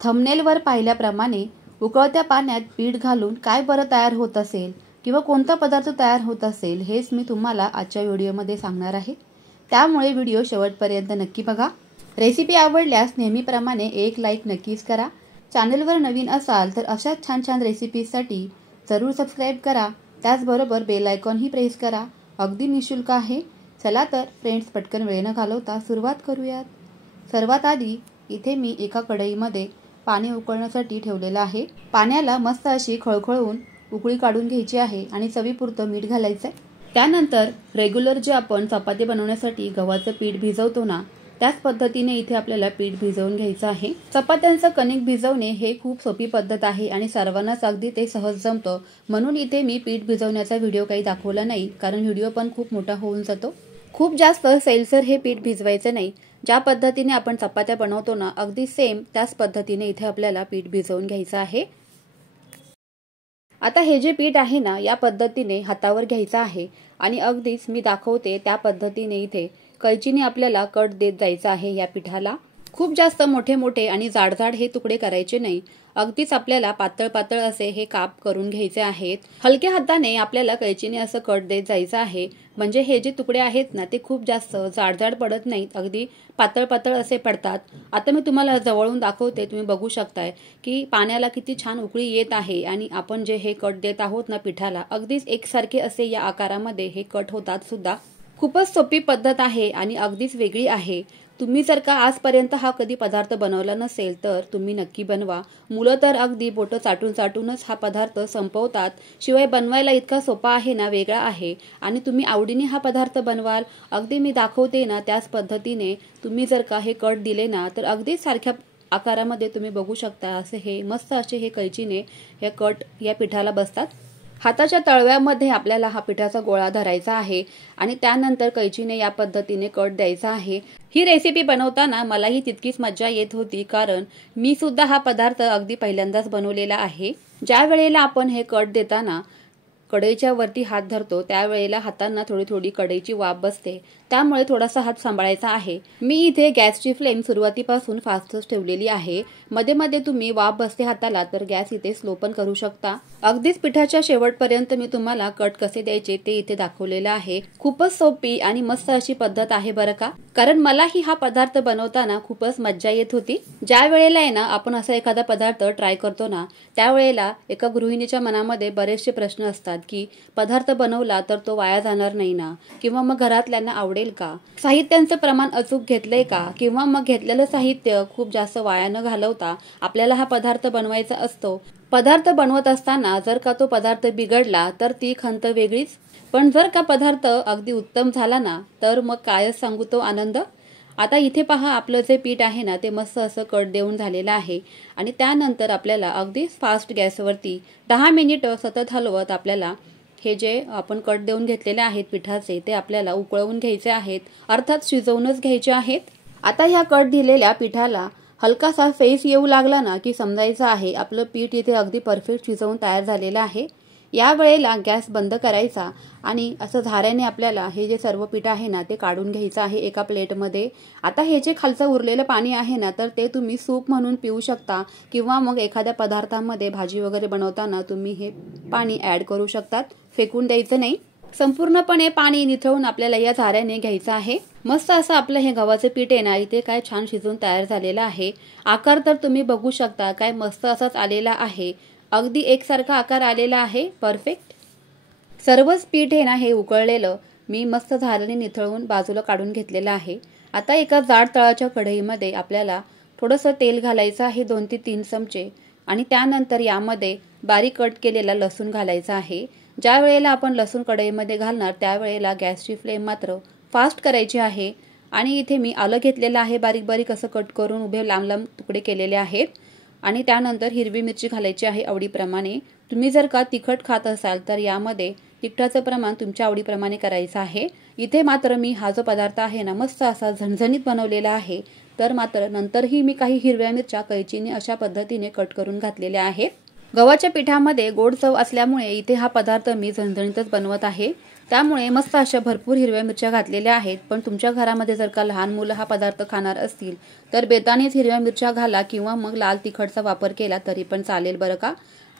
थंबनेलवर पाहिल्याप्रमाणे उकळत्या पाण्यात पीठ घालून काय बरं तयार होत असेल किंवा कोणता पदार्थ तयार होत असेल हेच मी तुम्हाला आजच्या व्हिडिओमध्ये सांगणार आहे। त्यामुळे व्हिडिओ शेवटपर्यंत नक्की बघा। रेसिपी आवडल्यास नेहमीप्रमाणे एक लाईक नक्कीच करा। चॅनलवर नवीन असाल तर अशा छान छान रेसिपीजसाठी जरूर सबस्क्राइब करा। त्याचबरोबर बेल आयकॉनही प्रेस करा। अगदी निशुल्क आहे। चला तर फ्रेंड्स, पटकन वेळ न घालवता सुरुवात करूयात। सर्वात आधी इथे मी एका कढईमध्ये पाणी उकळण्यासाठी ठेवलेलं आहे। पाण्याला मस्त अशी खळखळून उकळी काढून घ्यायची आहे आणि चवीपुरतं मीठ घालायचं आहे। त्यानंतर रेग्युलर जे आपण चपाती बनवण्यासाठी गव्हाचं पीठ भिजवतो ना, त्याच पद्धतीने इथे आपल्याला पीठ भिजवून घ्यायचं आहे। चपात्यांचं कणिक भिजवणे हे खूप सोपी पद्धत आहे आणि सर्वांनाच अगदी ते सहज जमतं। म्हणून इथे मी पीठ भिजवण्याचा व्हिडिओ काही दाखवला नाही, कारण व्हिडिओ पण खूप मोठा होऊन जातो। खूप जास्त सैलसर हे पीठ भिजवायचं नाही। ज्या पद्धतीने आपण चपात्या बनवतो ना, अगदी सेम त्याच पद्धतीने इथे आपल्याला पीठ भिजवून घ्यायचं आहे। आता हे जे पीठ आहे ना, या पद्धतीने हातावर घ्यायचं आहे आणि अगदीच मी दाखवते त्या पद्धतीने इथे कैचीने आपल्याला कट देत जायचं आहे या पिठाला। खूप जास्त मोठे मोठे आणि जाडजाड हे तुकडे करायचे नाही। अगदीच आपल्याला पातळ पातळ असे हे काप करून घ्यायचे आहेत। हलक्या हाताने आपल्याला कैचीने असं कट देत जायचं आहे, म्हणजे हे जे तुकडे आहेत ना, ते खूप जास्त जाडजाड पडत नाहीत, अगदी पातळ पातळ असे पडतात। आता मी तुम्हाला जवळून दाखवते, तुम्ही बघू शकताय की पाण्याला किती छान उकळी येत आहे आणि आपण जे हे कट देत आहोत ना पिठाला, अगदीच एकसारखे असे या आकारामध्ये हे कट होतात सुद्धा। खूपच सोपी पद्धत आहे आणि अगदीच वेगळी आहे। तुम्ही जर का आजपर्यंत हा कधी पदार्थ बनवला नसेल तर तुम्ही नक्की बनवा। मुलं तर अगदी बोटं चाटून चाटूनच हा पदार्थ संपवतात। शिवाय बनवायला इतका सोपा आहे ना, वेगळा आहे आणि तुम्ही आवडीने हा पदार्थ बनवाल। अगदी मी दाखवते ना त्याच पद्धतीने तुम्ही जर का हे कट दिले ना, तर अगदी सारख्या आकारामध्ये तुम्ही बघू शकता असे हे मस्त असे हे कैचीने हे कट या पिठाला बसतात। हाताच्या तळव्यामध्ये आपल्याला हा पिठाचा गोळा धरायचा आहे आणि त्यानंतर कैचीने या पद्धतीने कट द्यायचा आहे। ही रेसिपी बनवताना मलाही तितकीच मजा येत होती, कारण मी सुद्धा हा पदार्थ अगदी पहिल्यांदाच बनवलेला आहे। ज्या वेळेला आपण हे कट देताना कढईच्या वरती हात धरतो त्यावेळेला हातांना थोडी थोडी कढईची वाफ बसते, त्यामुळे थोडासा हात सांभाळायचा आहे। मी इथे गॅसची फ्लेम सुरुवातीपासून फास्टच ठेवलेली आहे। मध्ये मध्ये तुम्ही वाफ बसते हाताला तर गॅस इथे स्लो पण करू शकता। अगदीच पिठाच्या शेवटपर्यंत मी तुम्हाला कट कसे द्यायचे ते इथे दाखवलेलं आहे। खूपच सोपी आणि मस्त अशी पद्धत आहे बरं का, कारण मलाही हा पदार्थ बनवताना खूपच मज्जा येत होती। ज्या वेळेला आहे ना आपण असा एखादा पदार्थ ट्राय करतो ना, त्यावेळेला एका गृहिणीच्या मनामध्ये बरेचसे प्रश्न असतात की पदार्थ बनवला तर तो वाया जाणार नाही ना, किंवा मग घरातल्यांना आवडेल का, साहित्यांचं प्रमाण अचूक घेतलंय का, किंवा मग घेतलेलं साहित्य खूप जास्त वाया न घालवता आपल्याला हा पदार्थ बनवायचा असतो। पदार्थ बनवत असताना जर का तो पदार्थ बिघडला तर ती खंत वेगळीच, पण जर का पदार्थ अगदी उत्तम झाला ना, तर मग कायच सांगू तो आनंद। आता इथे पहा, आपलं जे पीठ आहे ना ते मस्त असं कट देऊन झालेलं आहे आणि त्यानंतर आपल्याला अगदी फास्ट गॅसवरती 10 मिनिटं सतत हलवत आपल्याला हे जे आपण कट देऊन घेतलेले आहेत पिठाचे ते आपल्याला उकळवून घ्यायचे आहेत, अर्थात शिजवूनच घ्यायचे आहेत। आता ह्या कट दिलेल्या पिठाला हलकासा फेस येऊ लागला ना की समजायचं आहे आपलं पीठ इथे अगदी परफेक्ट शिजवून तयार झालेलं आहे। या वेळेला गॅस बंद करायचा आणि असं झाऱ्याने आपल्याला हे जे सर्व पीठ आहे ना ते काढून घ्यायचं आहे एका प्लेटमध्ये। आता हे जे खालचं उरलेलं पाणी आहे ना, तर ते तुम्ही सूप म्हणून पिऊ शकता किंवा मग एखाद्या पदार्थामध्ये भाजी वगैरे बनवताना तुम्ही हे पाणी ऍड करू शकतात, फेकून द्यायचं नाही। संपूर्णपणे पाणी निथळून आपल्याला या झाऱ्याने घ्यायचं आहे। मस्त असं आपलं हे गव्हाचं पीठ आहे ना इथे काय छान शिजून तयार झालेलं आहे। आकार तर तुम्ही बघू शकता काय मस्त असाच आलेला आहे, अगदी एकसारखा आकार आलेला आहे, परफेक्ट। सर्वच पीठ आहे ना हे उकळलेलं मी मस्त झाऱ्याने निथळून बाजूला काढून घेतलेलं आहे। आता एका जाड तळाच्या कढईमध्ये आपल्याला थोडंसं तेल घालायचं आहे, 2 ते 3 चमचे, आणि त्यानंतर यामध्ये बारीक कट केलेला लसूण घालायचा आहे। ज्या वेळेला आपण लसूण कढईमध्ये घालणार त्यावेळेला गॅसची फ्लेम मात्र फास्ट करायची आहे। आणि इथे मी आलं घेतलेलं आहे, बारीक बारीक असं कट करून उभे लांब लांब तुकडे केलेले आहेत। आणि त्यानंतर हिरवी मिरची घालायची आहे आवडीप्रमाणे। तुम्ही जर का तिखट खात असाल तर यामध्ये तिखटाचं प्रमाण तुमच्या आवडीप्रमाणे करायचं आहे। इथे मात्र मी हा जो पदार्थ आहे ना मस्त असा झणझणीत बनवलेला आहे, तर मात्र नंतरही मी काही हिरव्या मिरच्या कैचीने अशा पद्धतीने कट करून घातलेल्या आहेत। गव्हाच्या पिठामध्ये गोड चव असल्यामुळे इथे हा पदार्थ मी झणझणीतच बनवत आहे। त्यामुळे मस्त अशा भरपूर हिरव्या मिरच्या घातलेल्या आहेत. पण तुमच्या घरामध्ये जर का लहान मुलं हा पदार्थ खाणार असतील तर बेतानेच हिरव्या मिरच्या घाला किंवा मग लाल तिखटचा वापर केला तरी पण चालेल बरं का.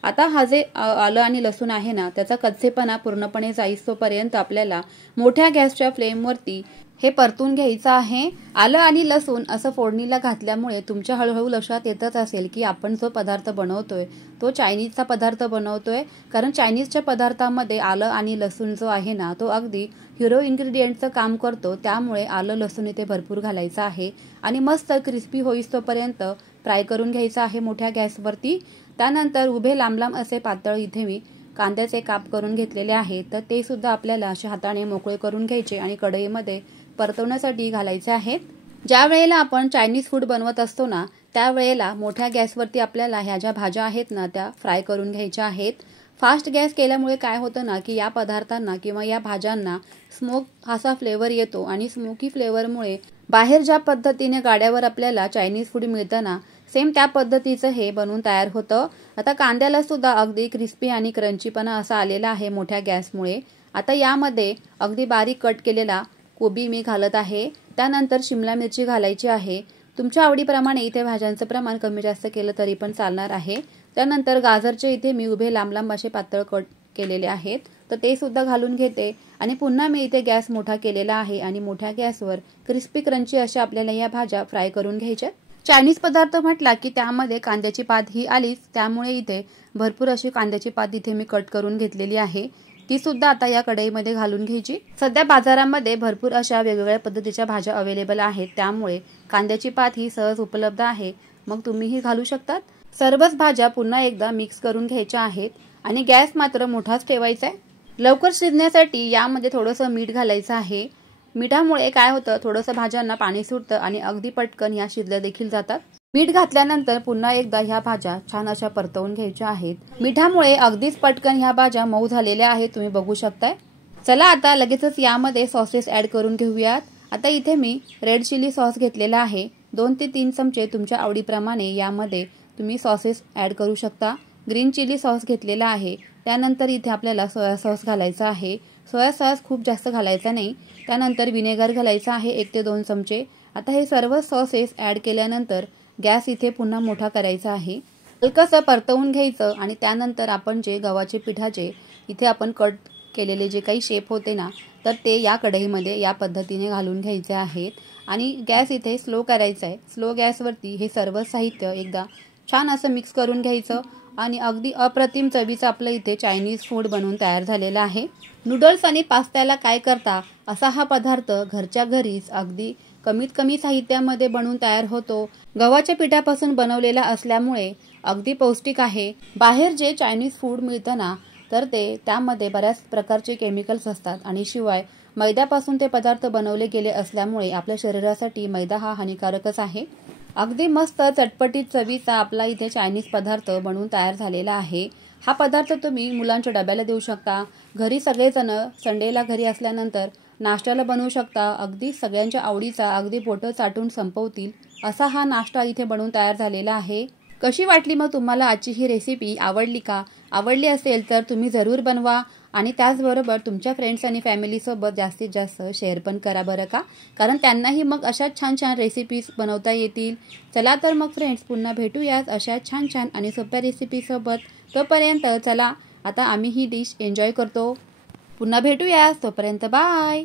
आता हा जे आलं आणि लसूण आहे ना त्याचा कच्चेपणा पूर्णपणे जाईस्तोपर्यंत आपल्याला मोठ्या गॅसच्या फ्लेमवरती हे परतून घ्यायचं आहे. आलं आणि लसूण असं फोडणीला घातल्यामुळे तुमच्या हळूहळू लक्षात येतच असेल की आपण जो पदार्थ बनवतोय तो चायनीजचा पदार्थ बनवतोय. कारण चायनीजच्या पदार्थामध्ये आलं आणि लसूण जो आहे ना तो अगदी हिरो इन्ग्रेडियंटचं काम करतो. त्यामुळे आलं लसूण इथे भरपूर घालायचं आहे आणि मस्त क्रिस्पी होईस्तोपर्यंत फ्राय करून घ्यायचं आहे मोठ्या गॅसवरती. त्यानंतर उभे लांब लांब असे पातळ इथे मी कांद्याचे काप करून घेतलेले आहेत. तर ते सुद्धा आपल्याला अशा हाताने मोकळे करून घ्यायचे आणि कढईमध्ये परतवण्यासाठी घालायचे आहेत. ज्या वेळेला आपण चायनीज फूड बनवत असतो ना त्यावेळेला मोठ्या गॅसवरती आपल्याला ह्या ज्या भाज्या आहेत ना त्या फ्राय करून घ्यायच्या आहेत. फास्ट गॅस केल्यामुळे काय होतं ना की या पदार्थांना किंवा या भाज्यांना स्मोक असा फ्लेवर येतो आणि स्मोकी फ्लेवरमुळे बाहेर ज्या पद्धतीने गाड्यावर आपल्याला चायनीज फूड मिळतं ना सेम त्या पद्धतीचं हे बनवून तयार होतं. आता कांद्याला सुद्धा अगदी क्रिस्पी आणि क्रंचीपणा असा आलेला आहे मोठ्या गॅसमुळे. आता यामध्ये अगदी बारीक कट केलेला कोबी मी घालत आहे. त्यानंतर शिमला मिरची घालायची आहे. तुमच्या आवडीप्रमाणे इथे भाज्यांचं प्रमाण कमी जास्त केलं तरी पण चालणार आहे. त्यानंतर गाजरचे इथे मी उभे लांब लांब असे पातळ कट केलेले आहेत तर ते सुद्धा घालून घेते आणि पुन्हा मी इथे गॅस मोठा केलेला आहे आणि मोठ्या गॅसवर क्रिस्पी क्रंची अशा आपल्याला या भाज्या फ्राय करून घ्यायच्या. चायनीज पदार्थ म्हटला की त्यामध्ये कांद्याची पात ही आलीच. त्यामुळे इथे भरपूर अशी कांद्याची पात इथे मी कट करून घेतलेली आहे. ती सुद्धा आता या कढईमध्ये घालून घ्यायची. सध्या बाजारामध्ये भरपूर अशा वेगवेगळ्या पद्धतीच्या भाज्या अवेलेबल आहेत त्यामुळे कांद्याची पात ही सहज उपलब्ध आहे. मग तुम्हीही घालू शकतात. सर्वच भाज्या पुन्हा एकदा मिक्स करून घ्यायच्या आहेत आणि गॅस मात्र मोठाच ठेवायचा आहे. लवकर शिजण्यासाठी यामध्ये थोडंसं मीठ घालायचं आहे. मिठामुळे काय होतं थोडंसं भाज्यांना पाणी सुटतं आणि अगदी पटकन ह्या शिजल्या देखील जातात. मीठ घातल्यानंतर पुन्हा एकदा ह्या भाज्या छान अशा परतवून घ्यायच्या आहेत. मिठामुळे अगदीच पटकन ह्या भाज्या मऊ झालेल्या आहेत तुम्ही बघू शकताय. चला आता लगेचच यामध्ये सॉसेस ऍड करून घेऊयात. आता इथे मी रेड चिली सॉस घेतलेला आहे. 2 ते 3 चमचे तुमच्या आवडीप्रमाणे यामध्ये तुम्ही सॉसेस ऍड करू शकता. ग्रीन चिली सॉस घेतलेला आहे. त्यानंतर इथे आपल्याला सोया सॉस घालायचा आहे. सोया सॉस खूप जास्त घालायचा नाही. त्यानंतर विनेगर घालायचा आहे 1 ते 2 चमचे. आता हे सर्व सॉसेस ऍड केल्यानंतर गॅस इथे पुन्हा मोठा करायचा आहे. हलकंसं परतवून घ्यायचं आणि त्यानंतर आपण जे गव्हाचे पिठाचे इथे आपण कट केलेले जे काही शेप होते ना तर ते या कढईमध्ये या पद्धतीने घालून घ्यायचे आहेत आणि गॅस इथे स्लो करायचा आहे. स्लो गॅसवरती हे सर्व साहित्य एकदा छान असं मिक्स करून घ्यायचं आणि अगदी अप्रतिम चवीचं आपलं इथे चायनीज फूड बनवून तयार झालेलं आहे. नूडल्स आणि पास्त्याला काय करता असा हा पदार्थ घरच्या घरीच अगदी कमीत कमी साहित्यामध्ये बनवून तयार होतो. गव्हाच्या पिठापासून बनवलेला असल्यामुळे अगदी पौष्टिक आहे. बाहेर जे चायनीज फूड मिळतं ना तर त्यामध्ये बऱ्याच प्रकारचे केमिकल्स असतात आणि शिवाय मैद्यापासून ते पदार्थ बनवले गेले असल्यामुळे आपल्या शरीरासाठी मैदा हा हानिकारकच आहे. अगदी मस्त चटपटीत चवीचा आपला इथे चायनीज पदार्थ बनवून तयार झालेला आहे. हा पदार्थ तुम्ही मुलांच्या डब्याला देऊ शकता. घरी सगळेजण संडेला घरी असल्यानंतर नाश्त्याला बनवू शकता. अगदी सगळ्यांच्या आवडीचा अगदी बोटं चाटून संपवतील असा हा नाश्ता इथे बनवून तयार झालेला आहे. कशी वाटली मग तुम्हाला आजची ही रेसिपी? आवडली का? आवडली असेल तर तुम्ही जरूर बनवा आणि त्याचबरोबर तुमच्या फ्रेंड्स आणि फॅमिलीसोबत जास्तीत जास्त शेअर पण करा बरं का. कारण त्यांनाही मग अशा छान छान रेसिपीज बनवता येतील. चला तर मग फ्रेंड्स पुन्हा भेटूयात अशा छान छान आणि सोप्या रेसिपीसोबत. तोपर्यंत चला आता आम्ही ही डिश एन्जॉय करतो. पुन्हा भेटूयात. तोपर्यंत बाय.